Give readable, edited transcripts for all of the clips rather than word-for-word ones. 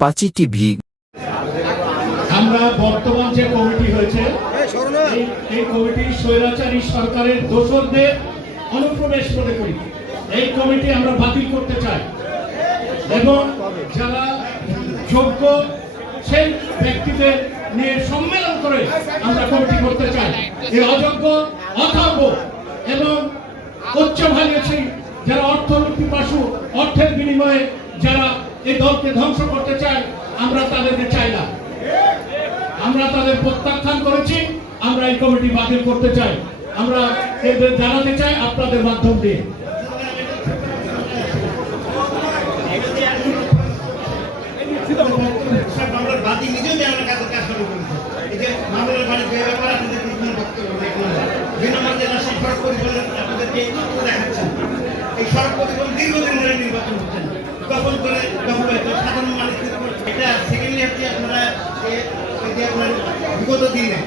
পাঁচি TV. আমরা বর্তমান যে কমিটি হয়েছে এই কমিটি স্বৈরাচারী সরকারের দোসরদের অনুপ্রবেশ মনে করি। এই কমিটি আমরা বাতিল করতে চাই এবং যারা যোগ্য সেই ব্যক্তিদের নিয়ে সম্মেলন করে আমরা কমিটি করতে চাই। এই অযোগ্য, অথর্ব এবং উচ্চভাষী যারা অর্থনীতি পাশু, অর্থের বিনিময়ে যারা এই দলকে ধ্বংস করতে চায়, আমরা তাদেরকে চাই না। আমরা তাদের প্রত্যাখ্যান করেছি। আমরা এই কমিটি বাতিল করতে চাই। আমরা এদের জানাতে চাই আপনাদের মাধ্যম দিয়ে। এই সড়ক পরিবহন দীর্ঘদিন ধরে নির্বাচন হচ্ছেন, কখন করে সাধারণ মানুষের এটা সেকেন্ডলি হচ্ছে আপনারা আপনার বিগত দিনে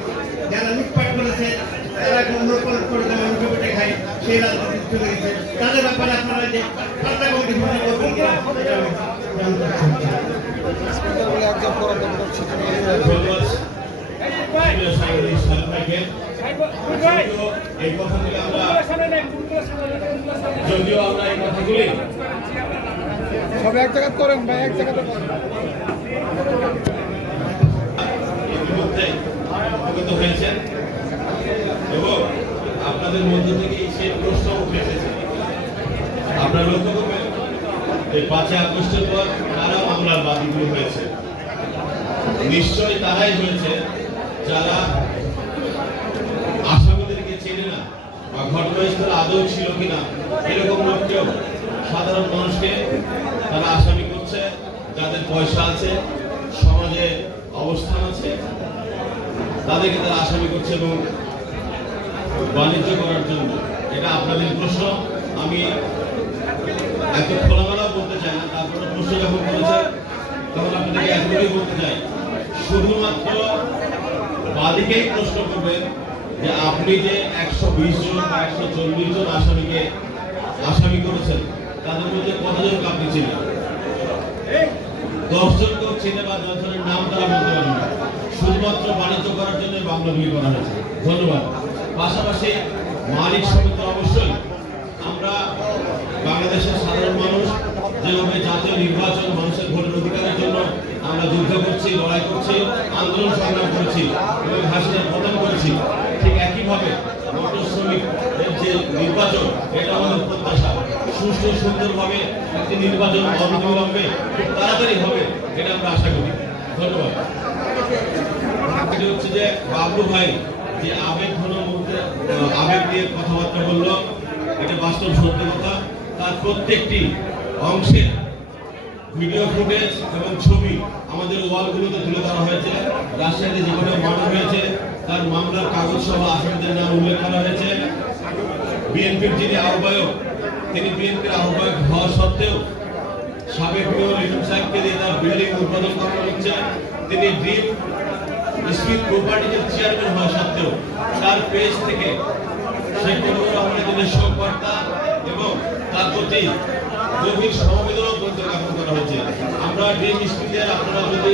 যারা লুটপাট করেছে, তারা অনুপ্রয়োগ করে যেমন পেটে খায়, সেই রাজনীতি চলে গেছে, তাদের ব্যাপারে আপনারা যে পাল্টা কমিটি করবেন যদিও আমরা এই কথাগুলি সব এক জায়গা করেন ভাই, এক জায়গাতে অবগত হয়েছেন এবং আপনাদের মধ্য থেকে সেই প্রশ্ন উঠে এসেছে। আপনারা লক্ষ্য করবেন এই 5 আগস্টের পর কারা মামলার বাদীগুলো হয়েছে। নিশ্চয়ই তারাই হয়েছে যারা আসামিদেরকে চেনে না বা ঘটনাস্থলে আদৌ ছিল কিনা এরকম লোককেও, সাধারণ মানুষকে তারা আসামি করছে, যাদের পয়সা আছে, সমাজে অবস্থান আছে, তাদেরকে তারা আসামি করছে এবং বাণিজ্য করার জন্য। এটা আপনাদের প্রশ্ন, আমি এত খোলামেলা বলতে চাই না। তারপরে প্রশ্ন যখন করেছে তখন আপনাদেরকে এতটুকুই বলতে চাই, শুধুমাত্র বাদীকেই প্রশ্ন করবেন যে আপনি যে 120 জন বা 140 জন আসামিকে আসামি করেছেন, তাদের মধ্যে কতজনকে আপনি চিনেন? 10 জনকেও চিনে বা 10 জনের নাম তারা বলতে পারেন না। শুধুমাত্র বাণিজ্য করার জন্য মামলা রুজু করা হয়েছে। ধন্যবাদ। পাশাপাশি মালিক সমিতি অবশ্যই আমরা বাংলাদেশের সাধারণ মানুষ যেভাবে জাতীয় নির্বাচন, মানুষের ভোটের অধিকারের জন্য আমরা যুদ্ধ করছি, লড়াই করছি, আন্দোলন সংগ্রাম করেছি এবং হাসিনার পতন করেছি, ঠিক একইভাবে মোটর শ্রমিকের যে নির্বাচন, এটা আমাদের প্রত্যাশা। সুষ্ঠু সুন্দরভাবে একটি নির্বাচন অবিলম্বে খুব তাড়াতাড়ি হবে, এটা আমরা আশা করি। ধন্যবাদ। এটা হচ্ছে যে বাবলু ভাই যে আবেগ দিয়ে কথাবার্তা বললো, এটা বাস্তব সত্যি কথা। তার প্রত্যেকটি অংশের ভিডিও ফুটেজ এবং ছবি আমাদের ওয়ালগুলোতে তুলে ধরা হয়েছে। রাজশাহীতে যেখানে মার্ডার হয়েছে তার মামলার কাগজ সহ আসামিদের নাম উল্লেখ করা হয়েছে। বিএনপির যিনি আহ্বায়ক, তিনি বিএনপির আহ্বায়ক হওয়া সত্ত্বেও সাবেক মেয়র লিটন সাহেবকে দিয়ে তার বিল্ডিং উদ্বোধন করা হচ্ছে। তিনি ড্রিম স্মিথ প্রপার্টিজের চেয়ারম্যান হওয়া সত্ত্বেও তার পেজ থেকে শেখ মুজিবুর রহমানের জন্য শোকবার্তা এবং তার প্রতি গভীর সমবেদনা জ্ঞাপন করা হয়েছে। আমরা ড্রিম স্মিথের, আপনারা যদি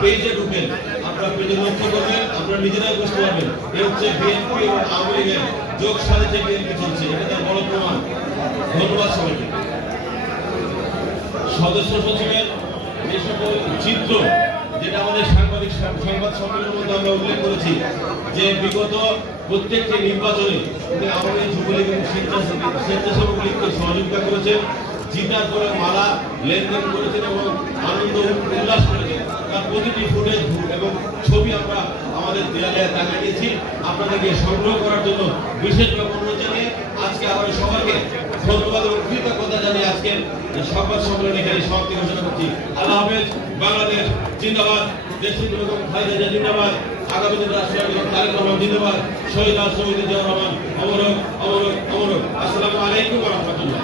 পেজে ঢুকেন, আপনারা পেজে লক্ষ্য করবেন, আপনারা নিজেরাই বুঝতে পারবেন এ হচ্ছে বিএনপি এবং আওয়ামী লীগের যোগ সাথে যে বিএনপি চলছে, এটা তার বড় প্রমাণ। ধন্যবাদ সবাইকে। সদস্য সচিবের যে সকল চিত্র, যেটা আমাদের সংবাদ সম্মেলনের মধ্যে আমরা উল্লেখ করেছি, যে বিগত প্রত্যেকটি নির্বাচনে তিনি আমাদের যুবলীগ এবং স্বেচ্ছাসেবক লীগকে সহযোগিতা করেছেন, জিতার পরে মালা লেনদেন করেছেন এবং আনন্দ উল্লাস করেছেন। তার প্রতিটি ফুটেজ এবং ছবি আমরা আমাদের দেয়ালে টাঙিয়ে দিয়েছি। আপনাদেরকে সংগ্রহ করার জন্য বিশেষভাবে অনুরোধ জানিয়ে আজকে আবার সবাইকে ধন্যবাদ এবং কৃতজ্ঞতা জানিয়ে আজকের সংবাদ সম্মেলন এখানে সমাপ্তি ঘোষণা করছি। আল্লাহ হাফেজ। বাংলাদেশ জিন্দাবাদ। দেশটির বেগম খালেদা জিয়া জিন্দাবাদ। আগামী দিন রাষ্ট্রপতি তারেক রহমান জিন্দাবাদ। শহীদ রাষ্ট্রপতি জিয়াউর রহমান অমর হোক, অমর হোক, অমর হোক। আসসালামু আলাইকুম ওয়া রাহমাতুল্লাহ।